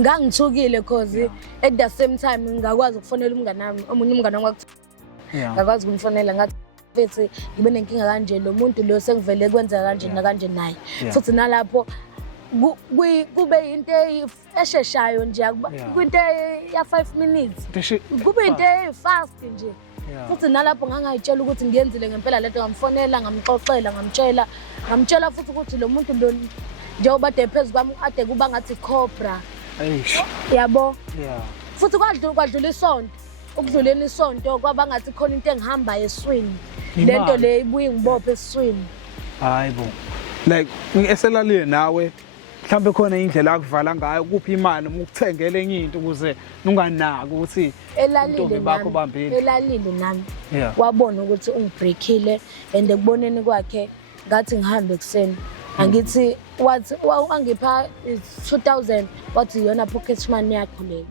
ngangithukile cause at the same time ngakwazi ukufonela umngane wami omunye umngane wami ngakwazi ukumfonela ngathi bethi ngibe nenkinga kanje lo muntu lo sengivele kwenzeka kanje nakanje naye futhi nalapho kube into esheshayo nje kwinto ya 5 minutes kube into fast nje futhi nalapho ngangayitshela ukuthi ngiyenzile ngempela lento ngamfonela ngamxoxela ngamtshela futhi ukuthi lo muntu lo njengoba phezulu kwami ade kuba ngathi cobra yabo futhi kwadlula isonto ukudluleni isonto kwaba ngathi khona into engihamba eswini lento le ibuye ngibophe eswini hayibo like eselalile nawe mhlambe khona indlela akuvala ngayo kuphi imali ukuthengela enye into ukuze unganaki ukuthi elalile bakho bambile elalile nami wabona ukuthi ungibreakile and ekuboneni kwakhe ngathi ngihambe kuseni angithi wathi wangipha 2000 wathi yona pocket money yakho leyo